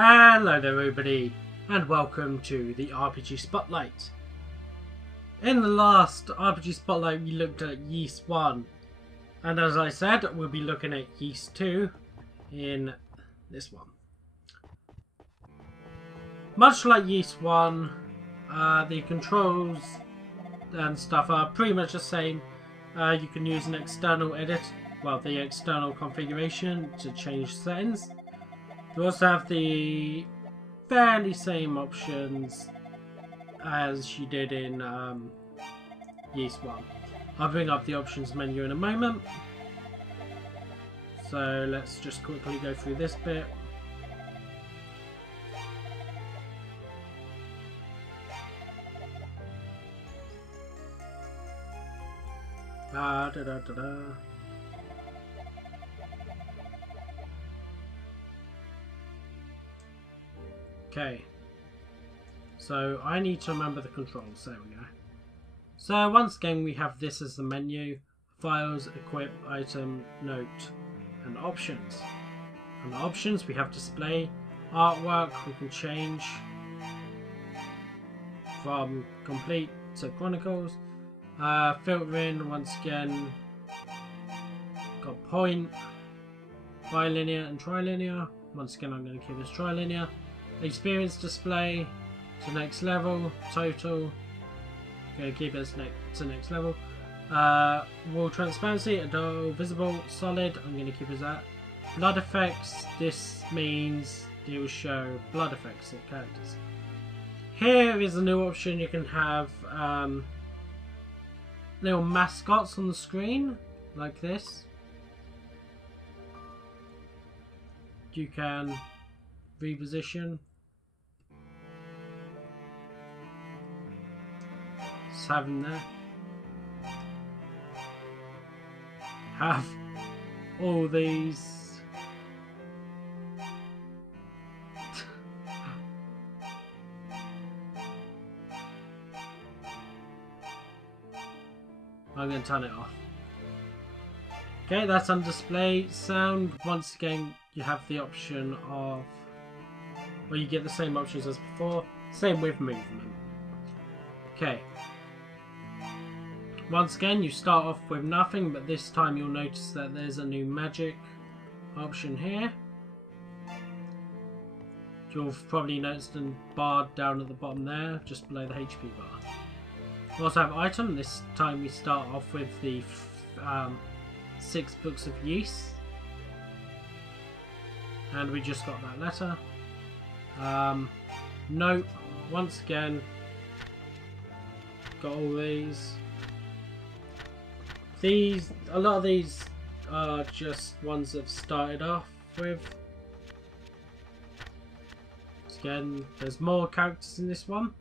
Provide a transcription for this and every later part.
Hello there everybody, and welcome to the RPG Spotlight. In the last RPG Spotlight we looked at Yeast 1, and as I said, we'll be looking at Yeast 2 in this one. Much like Yeast 1, the controls and stuff are pretty much the same. You can use an external edit, the external configuration to change settings. You also have the fairly same options as you did in Yeast 1. I'll bring up the options menu in a moment. So let's just quickly go through this bit. Okay, so I need to remember the controls. There we go. So once again we have this as the menu: files, equip, item, note, and options. And the options we have display, artwork we can change from complete to Chronicles, filtering once again, got point, bilinear and trilinear. Once again I'm going to keep this trilinear. Experience display to next level, total, going to keep it to next level. Wall transparency, Adol, visible, solid, I'm going to keep it at. Blood effects, this means it will show blood effects of characters. Here is a new option: you can have little mascots on the screen, like this. You can reposition. Just have them there. Have all these. I'm going to turn it off. Okay, that's on display. Sound, once again, you have the option of, you get the same options as before. Same with movement. Okay. Once again, you start off with nothing, but this time you'll notice that there's a new magic option here. You'll probably noticed a bar down at the bottom there, just below the HP bar. We also have item. This time we start off with the 6 books of yeast. And we just got that letter. Note, once again, got all these. A lot of these are just ones that started off with. Again, there's more characters in this one.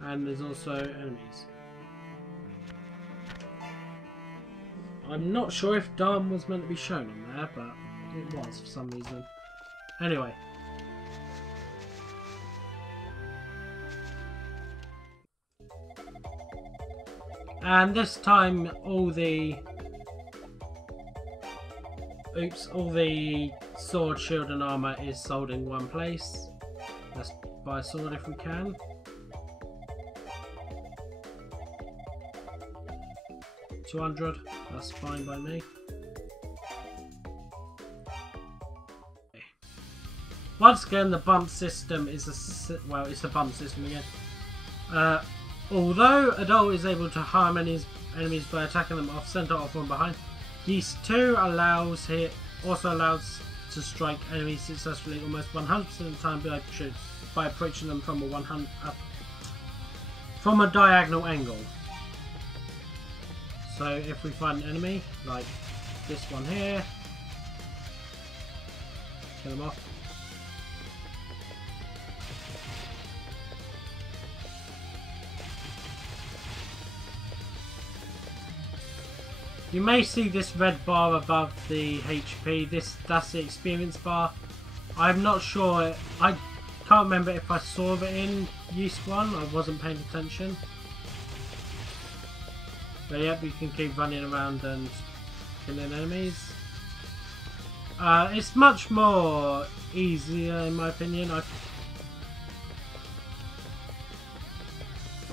And there's also enemies. I'm not sure if Dharm was meant to be shown on there, but it was for some reason. Anyway. And this time all the sword, shield and armour is sold in one place. Let's buy a sword if we can. $200, that's fine by me. Okay. Once again, the bump system is it's a bump system again. Although Adol is able to harm enemies by attacking them off center or from behind, Yeast 2 also allows to strike enemies successfully almost 100% of the time by approaching them from a diagonal angle. So if we find an enemy, like this one here, kill them off. You may see this red bar above the HP. That's the experience bar. I'm not sure. I can't remember if I saw it in Yeast 1. I wasn't paying attention. But yep, you can keep running around and killing enemies. It's much more easier in my opinion.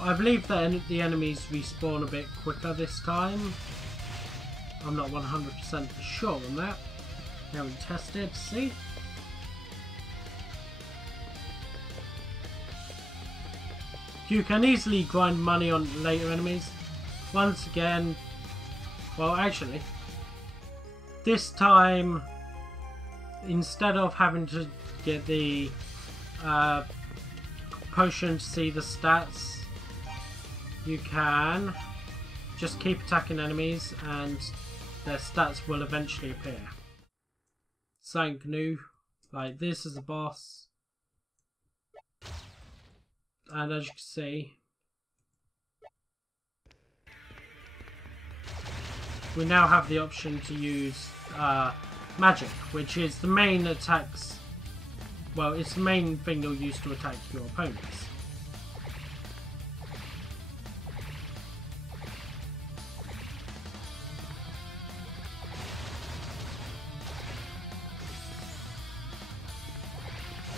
I believe that the enemies respawn a bit quicker this time. I'm not 100% sure on that. I haven't tested, see? You can easily grind money on later enemies. Once again, well actually, this time, instead of having to get the potion to see the stats, you can just keep attacking enemies and their stats will eventually appear. Something new, like this is a boss, and as you can see, we now have the option to use magic, which is the main attacks, well, it's the main thing you'll use to attack your opponents.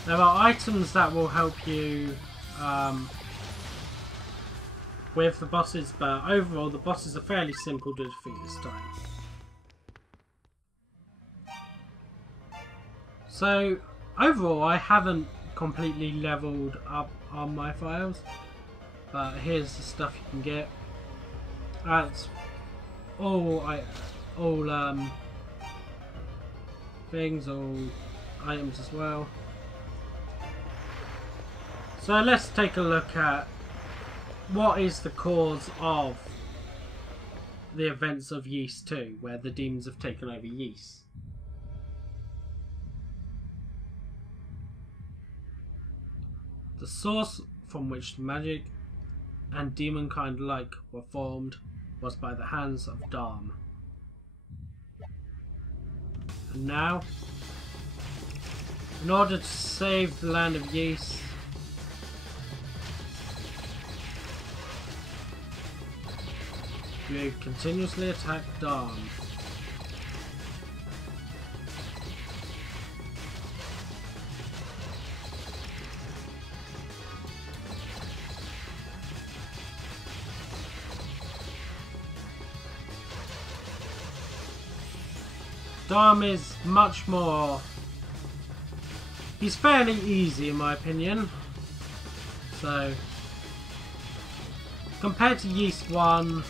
There are items that will help you with the bosses, but overall the bosses are fairly simple to defeat this time. So overall I haven't completely leveled up on my files, but here's the stuff you can get. That's all things, all items as well. So let's take a look at what is the cause of the events of Ys 2, where the demons have taken over Ys. The source from which the magic and demon-kind alike were formed was by the hands of Dharm. And now, in order to save the land of Ys, you continuously attack Dharm. Dharm is much more... he's fairly easy in my opinion. So, compared to Ys 1,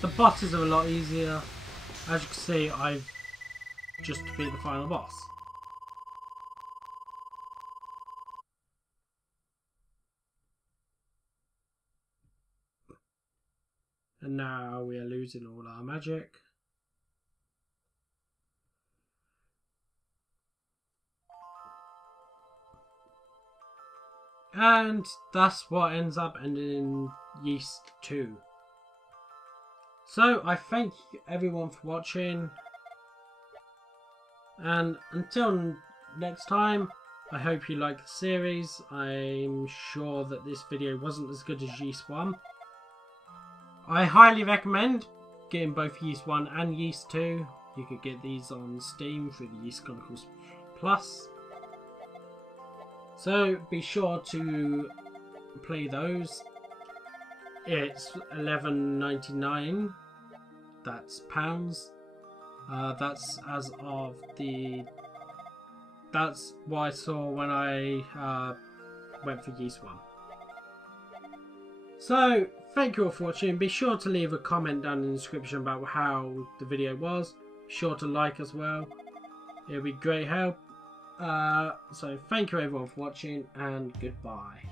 the bosses are a lot easier. As you can see, I've just beat the final boss. And now we are losing all our magic. And that's what ends up ending in Ys 2. So I thank everyone for watching, and until next time, I hope you like the series. I'm sure that this video wasn't as good as Ys 1. I highly recommend getting both Ys 1 and Ys 2. You could get these on Steam through the Ys Chronicles Plus. So be sure to play those. It's $11.99. That's pounds. That's as of the... that's what I saw when I went for Ys 1. So, thank you all for watching. Be sure to leave a comment down in the description about how the video was. Be sure to like as well. It'll be great help. So, thank you everyone for watching, and goodbye.